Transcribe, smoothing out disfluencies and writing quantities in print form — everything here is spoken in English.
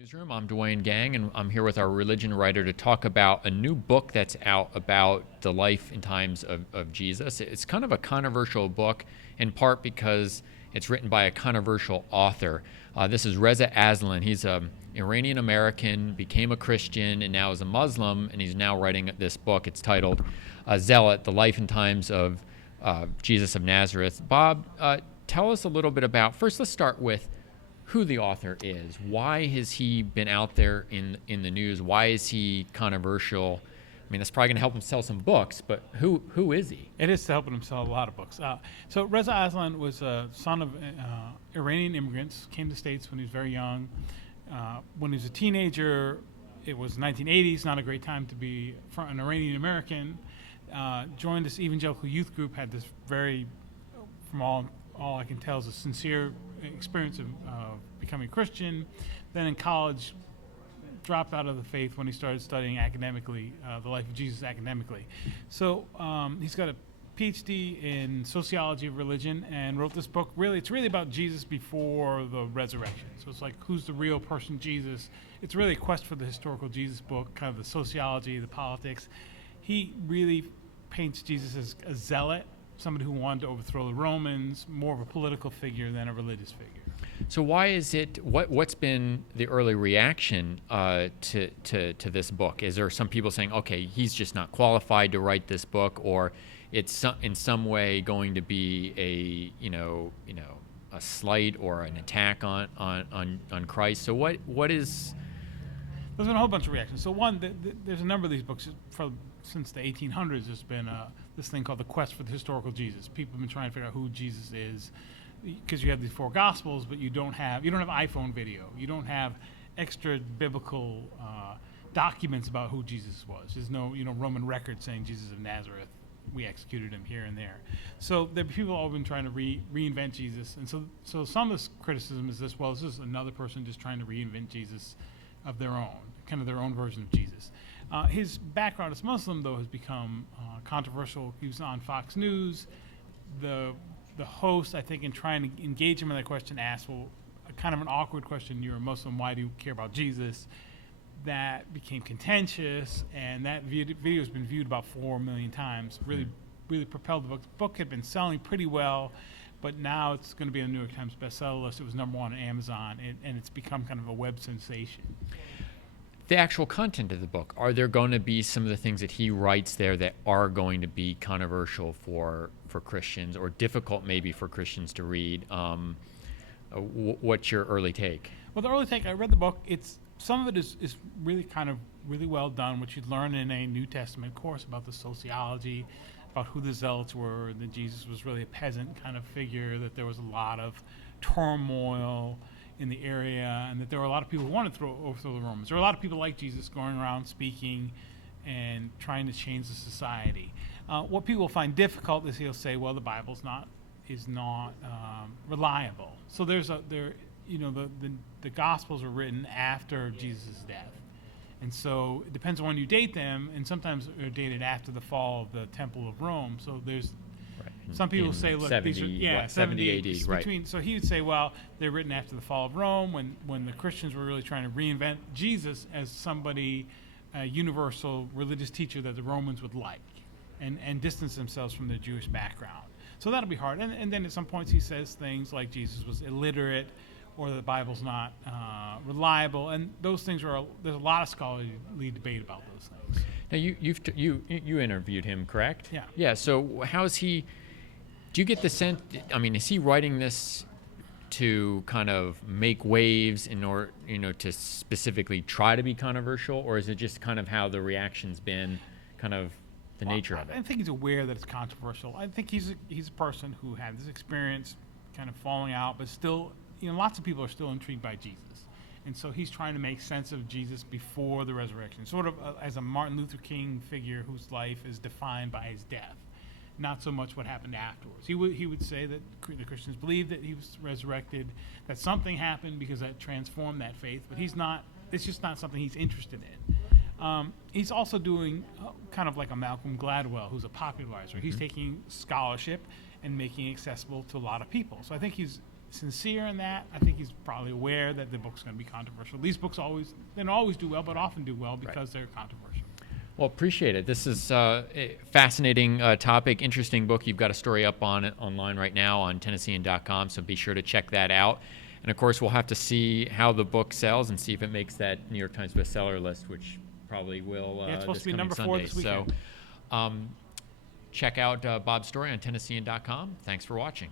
Newsroom. I'm Duane Gang, and I'm here with our religion writer to talk about a new book that's out about the life and times of Jesus. It's kind of a controversial book, in part because it's written by a controversial author. This is Reza Aslan. He's an Iranian American, became a Christian, and now is a Muslim, and he's now writing this book. It's titled Zealot, The Life and Times of Jesus of Nazareth. Bob, tell us a little bit about, first let's start with who the author is. Why has he been out there in the news? Why is he controversial? I mean, that's probably going to help him sell some books, but who is he? It is helping him sell a lot of books. So Reza Aslan was a son of Iranian immigrants, came to the States when he was very young. When he was a teenager, it was 1980s, not a great time to be an Iranian American. Joined this evangelical youth group, had this very, from all I can tell, is a sincere experience of becoming a Christian. Then in college, dropped out of the faith when he started studying academically, the life of Jesus academically. So he's got a PhD in sociology of religion and wrote this book. It's really about Jesus before the resurrection. So it's like, who's the real person Jesus? It's really a quest for the historical Jesus book, kind of the sociology, the politics. He really paints Jesus as a zealot, somebody who wanted to overthrow the Romans, more of a political figure than a religious figure. So why is it? What's been the early reaction to this book? Is there some people saying, okay, he's just not qualified to write this book, or it's in some way going to be a slight or an attack on Christ? So what is? There's been a whole bunch of reactions. So one, there's a number of these books since the 1800s. There's been this thing called the quest for the historical Jesus. People have been trying to figure out who Jesus is, because you have these four Gospels, but you don't have iPhone video. You don't have extra biblical documents about who Jesus was. There's no Roman record saying Jesus of Nazareth, we executed him here and there. So the people have all been trying to reinvent Jesus, and so some of this criticism is this: well, this is another person just trying to reinvent Jesus of their own, kind of their own version of Jesus. His background as Muslim, though, has become controversial. He was on Fox News. The host, I think, in trying to engage him in that question, asked, well, kind of an awkward question: you're a Muslim, why do you care about Jesus? That became contentious, and that video has been viewed about 4 million times. Really propelled the book. The book had been selling pretty well, but now it's going to be on the New York Times bestseller list. It was #1 on Amazon, and it's become kind of a web sensation. The actual content of the book, are there going to be some of the things that he writes there that are going to be controversial for Christians, or difficult maybe for Christians to read? What's your early take? Well, the early take, I read the book. Some of it is really kind of really well done, which you'd learn in a New Testament course about the sociology, about who the Zealots were, that Jesus was really a peasant kind of figure, that there was a lot of turmoil in the area, and that there were a lot of people who wanted to overthrow the Romans. There were a lot of people like Jesus going around speaking and trying to change the society. What people find difficult is he'll say, well, the Bible is not reliable. So the Gospels were written after Jesus' death. And so it depends on when you date them, and sometimes they're dated after the fall of the Temple of Rome. So there's some people say, look, 70 AD, right. So he would say, well, they're written after the fall of Rome, when the Christians were really trying to reinvent Jesus as somebody, a universal religious teacher that the Romans would like, and distance themselves from their Jewish background. So that'll be hard. And then at some points he says things like Jesus was illiterate, or the Bible's not reliable, and those things there's a lot of scholarly debate about those things. Now you interviewed him, correct? Yeah. Yeah. So how is he? Do you get the sense? I mean, is he writing this to kind of make waves in order, to specifically try to be controversial, or is it just kind of how the reaction's been, kind of the nature of it? I think he's aware that it's controversial. I think he's a person who had this experience, kind of falling out, but still, lots of people are still intrigued by Jesus, and so he's trying to make sense of Jesus before the resurrection, sort of as a Martin Luther King figure whose life is defined by his death, not so much what happened afterwards. He would say that the Christians believed that he was resurrected, that something happened because that transformed that faith, but it's just not something he's interested in. He's also doing kind of like a Malcolm Gladwell, who's a popularizer. He's taking scholarship and making it accessible to a lot of people. So I think he's sincere in that. I think he's probably aware that the book's going to be controversial. These books they don't always do well, but often do well because they're controversial. Well, appreciate it. This is a fascinating topic, interesting book. You've got a story up on it online right now on Tennessean.com, so be sure to check that out. And of course, we'll have to see how the book sells and see if it makes that New York Times bestseller list, which probably will It's supposed this to be coming number 4 Sunday. this weekend. So check out Bob's story on Tennessean.com. Thanks for watching.